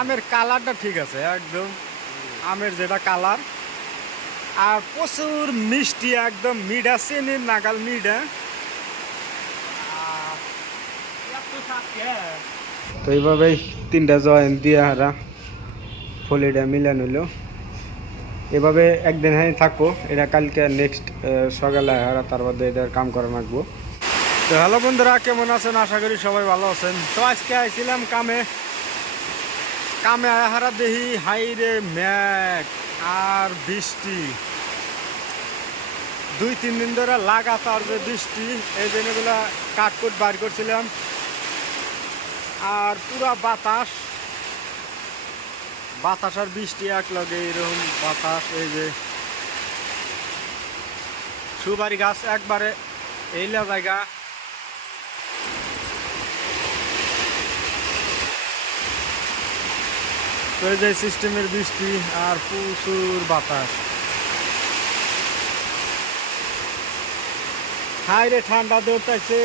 আমের কালারটা ঠিক আছে একদম, আমের যেটা কালার, আর প্রচুর মিষ্টি একদম, মিঠা চিনির নাগাল মিঠা। তো এইভাবেই তিনটা জয়েন দিয়ে হারা ফলিটা মিলান হইলো। এভাবে একদিন হ্যাঁ থাকবো, এটা কালকে নেক্সট সকালে হারা তার মধ্যে এটার কাম করা রাখবো। তো হ্যালো বন্ধুরা, কেমন আছেন? আশা করি সবাই ভালো আছেন। তো আজকে আইছিলাম কামে হারা দেখি হাইরে ম্যাঘ আর বৃষ্টি, 2-3 দিন ধরে লাগাতার যে বৃষ্টি, এই দিনগুলা কাঠকুট বার করছিলাম, আর পুরা বাতাস আর বৃষ্টি এক লগে, এরকম বাতাস। এই যে সুপারি গাছ একবারে এইলা জায়গা, তো এই যে সিস্টেমের বৃষ্টি আর প্রচুর বাতাস। হাই রে ঠান্ডা দেওয়াইছে।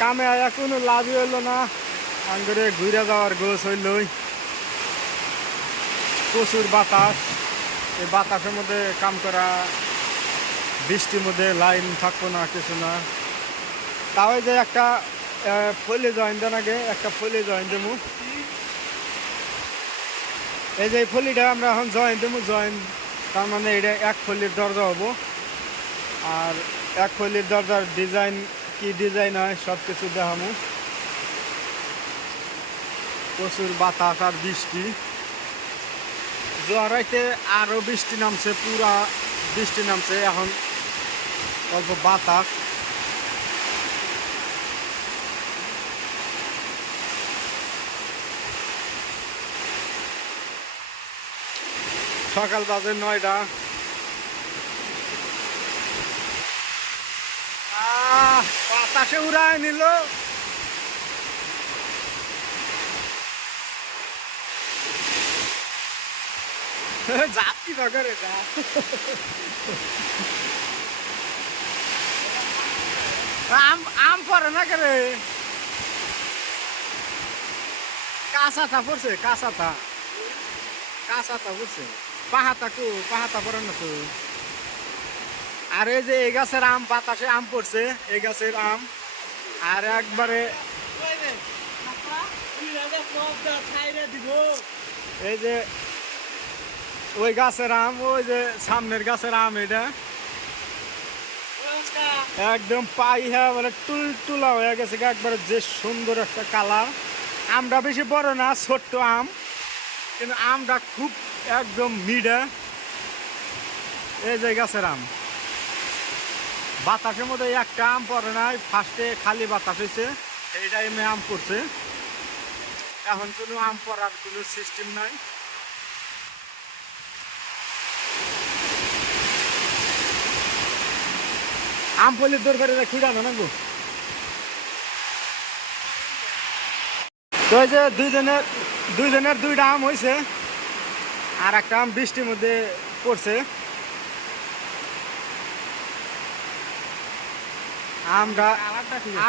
কামে আয়া কোনো লাভই হইল না, আঙ্গরে ঘুরে যাওয়ার গোছ হইলই। প্রচুর বাতাস, এই বাতাসের মধ্যে কাম করা, বৃষ্টির মধ্যে লাইন থাকবো না, কিছু না। তাও যে একটা ফলে জয়েন দেন, আগে একটা ফলে জয়েন দেবো। এই যে ফলিটা আমরা এখন জয়েন দেবো, জয়েন তার মানে এটা এক ফলির দরজা হবো, আর এক ফলির দরজার ডিজাইন কি ডিজাইন হয় সব কিছু দেখাবো। প্রচুর বাতাস আর বৃষ্টি, জোয়ারাইতে আরো বৃষ্টি নামছে, পুরা বৃষ্টি নামছে। এখন অল্প বাতাস, সকাল বাজে 9টা। বাতাসে উড়ায় নিল। যাত্রী বাগারে আম পরে না করে, কাঁচাটা পড়ছে, কাঁচাটা পড়ছে, পাহাতা পড়ে না তো। আর এই যে এই গাছের আম, বাতাসে আম পড়ছে, এই গাছের আম। আর একবারে এই যে ওই গাছের আম, ওই যে সামনের গাছের আম, এটা একদম পাই হ্যাঁ মানে টুলটুলা হয়ে গেছে একবারে, যে সুন্দর একটা কালার। আমটা বেশি বড় না, ছোট্ট আম, কিন্তু আমটা খুব একদম মিঠা। এই যে গাছের আম, বাতাসের মধ্যে একটা আম পড়ে নাই, ফার্স্টে খালি বাতাস হয়েছে, এই টাইমে আম পড়ছে। এখন কোনো আম পড়ার কোনো সিস্টেম নাই। আম ফলির দরকারে খুঁড়ানো না গো। তো এই যে দুইজনের 2টা আম হয়েছে, আর একটা আম বৃষ্টির মধ্যে পড়ছে।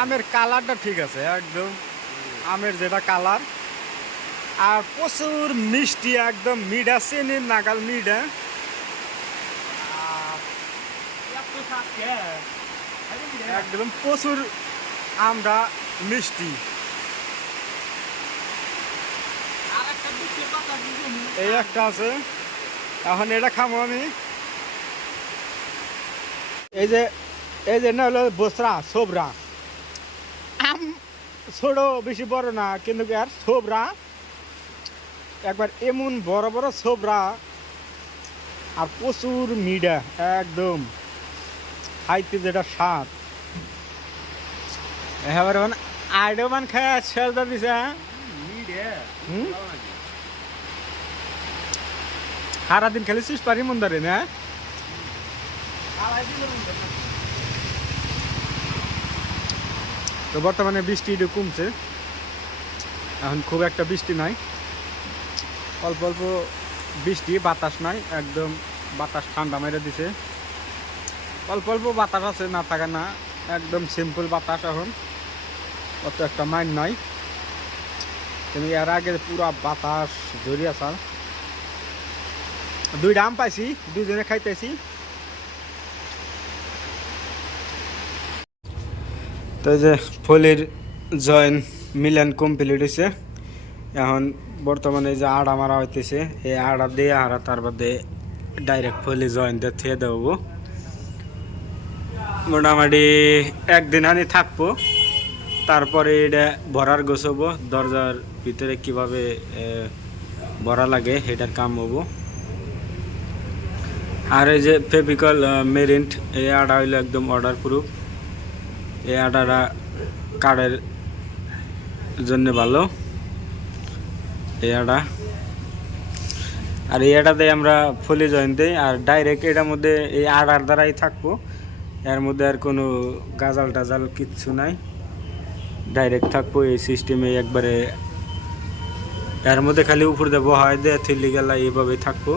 আমের কালারটা ঠিক আছে একদম, আমের যেটা কালার, আর প্রচুর মিষ্টি একদম, মিঠা চিনির নাগাল মিঠা। একদম প্রচুর আমরা মিষ্টি। এই একটা আছে, এখন এটা খাবো আমি। এই যে না হলো বসরা সোবরা আম, ছোট বেশি বড় না, কিন্তু আর সোবরা একবার এমন বড় বড় সোবরা, আর প্রচুর মিঠা একদম, খাইতে যেটা স্বাদ। এবার মানে আইডমান খায় সেজদা দিছে। সারাদিন খেলেছিস পারি মন্দারে না? তো বর্তমানে বৃষ্টি একটু কমছে, এখন খুব একটা বৃষ্টি নাই, অল্প অল্প বৃষ্টি, বাতাস নাই একদম, বাতাস ঠান্ডা মেরে দিছে। অল্প অল্প বাতাস আছে, না থাকে না, একদম সিম্পল বাতাস। এখন অত একটা মাইন্ড নাই, কিন্তু এর আগে পুরা বাতাস জড়িয়ে আসার। দুইটা আম পাইছি, দুইজনে খাইতেছি। তো এই যে ফলির জয়েন মিলান কমপ্লিট হয়েছে। এখন বর্তমানে যে আড়া মারা হইতেছে, এই আড়া দিয়ে আড়া তার বাদে ডাইরেক্ট ফলি জয়েন দিয়ে থিয়ে দেবো। মোটামুটি একদিন আনি থাকবো, তারপরে এটা ভরার গোছাবো। দরজার ভিতরে কিভাবে ভরা লাগে এটার কাম হবো। আর এই যে ফেভিকল মেরিন্ট, এই আড়া হইলো একদম অর্ডার প্রুফ। এই আড়াটা কার্ডের জন্য ভালো এই আড়া। আর এই আড়া দিয়ে আমরা ফলি জয়েন দিই, আর ডাইরেক্ট এটার মধ্যে এই আড়ার দ্বারাই থাকবো। এর মধ্যে আর কোনো গাজাল টাজাল কিচ্ছু নাই, ডাইরেক্ট থাকবো এই সিস্টেমে একবারে। এর মধ্যে খালি উপর দিয়ে বহাই দিয়ে থিল্লি গেলা এইভাবেই থাকবো।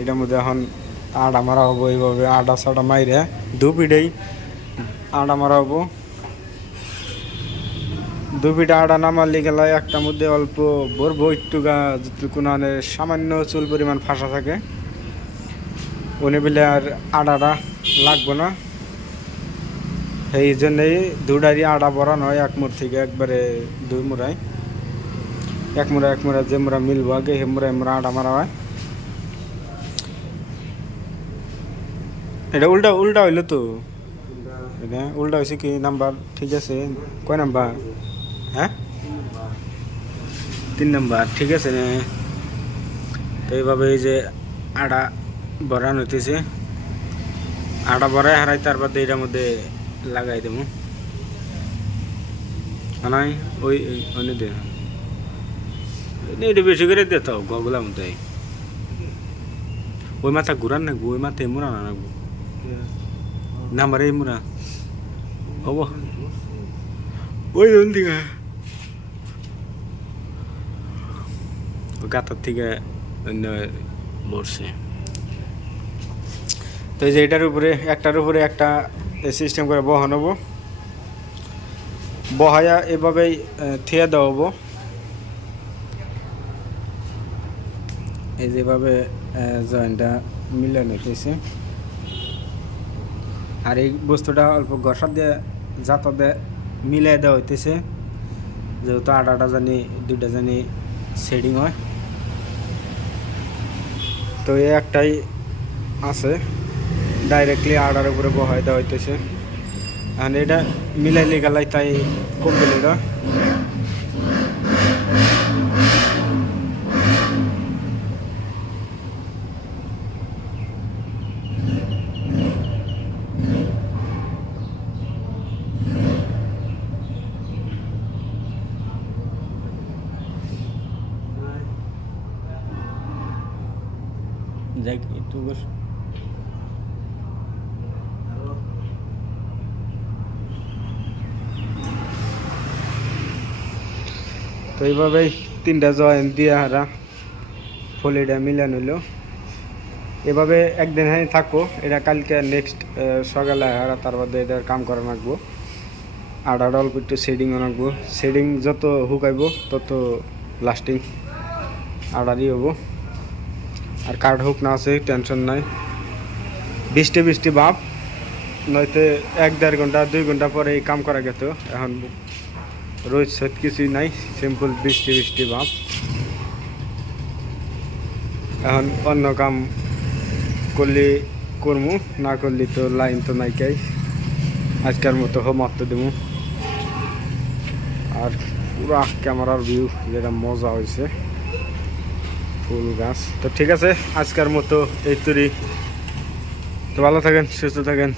এটার মধ্যে এখন আড়া মারা হবো এইভাবে, আড়া সাড়া মাইরে দুপিটেই আড়া মারা হবো। দুপিটা আড়া নামালি গেলা একটার মধ্যে অল্প ভরবো একটু যতটুকু না সামান্য চুল পরিমাণ ফাঁসা থাকে, উনি বলে আর আড়াটা লাগবো না। এই জন্যই দুটারই আড়া ভরানো হয় এক মুড় থেকে একবারে দুই মুড়ায়, এক মুড়া যে মুড়া মিলবো আগে হে মুড়া আড়া মারা হয়। এটা উল্টা উল্টা হইলো তো, এটা উল্টা হয়েছে কি নাম্বার? ঠিক আছে, কয় নাম্বার? হ্যাঁ 3 নাম্বার, ঠিক আছে। তো এইভাবে এই যে আড়া ভরানো হইতেছে, আড়া ভরাই হারাই তার বাদে এটার মধ্যে লাগাই দেবো। নাই ওই অন্য দে এটা বেশি করে দিতে হবে গগুলার মধ্যে। ওই মাথা ঘুরান নাকবো, ওই মাথায় মুড়া না নাকবো, নাম্বার এই মুড়া হবো ওই দিকে গাতার থেকে বসছে। তো এই যে এটার উপরে একটার উপরে একটা সিস্টেম করে বহানো, বহায়া এভাবেই থিয়ে দেওয়াবো। এই যেভাবে জয়েন্টটা মিলানো হইতেছে। আর এই বস্তুটা অল্প ঘষা দিয়ে যাতা দিয়ে মিলাই দেওয়া হইতেছে, যেহেতু আটাটা জানি দুইটা জানি শেডিং হয়। তো এই একটাই আছে, ডাইরেক্টলি আটার উপরে বহাই দেওয়া হইতেছে। আর এটা মিলাইলে গেলাই তাই কমপ্লিট হয়। যাই একটু বস। তো এইভাবেই 3টা জয়েন দিয়ে হারা ফলিটা মিলান হইলো। এভাবে একদিন হ্যাঁ থাকবো, এটা কালকে নেক্সট সকালে হারা তার মধ্যে এটার কাম করা রাখবো। আড়াটা অল্প একটু শেডিং রাখবো, শেডিং যত হুকাইবো তত লাস্টিং আড়ারই হবো। আর কার্ড হুক না আছে টেনশন নাই, বৃষ্টি ভাব, নয়তো 1-1.5 ঘন্টা 2 ঘন্টা পরে এই কাম করা গেত। এখন রোজ সত কিছুই নাই, সিম্পল বৃষ্টি ভাব। এখন অন্য কাম করলে করমু, না করলে তো লাইন তো নাই কাই। আজকের মতো সমাপ্ত দেবো। আর পুরা ক্যামেরার ভিউ যেটা মজা হয়েছে, ফুল গাছ। তো ঠিক আছে, আজকের মতো এই তৈরি। তো ভালো থাকেন, সুস্থ থাকেন।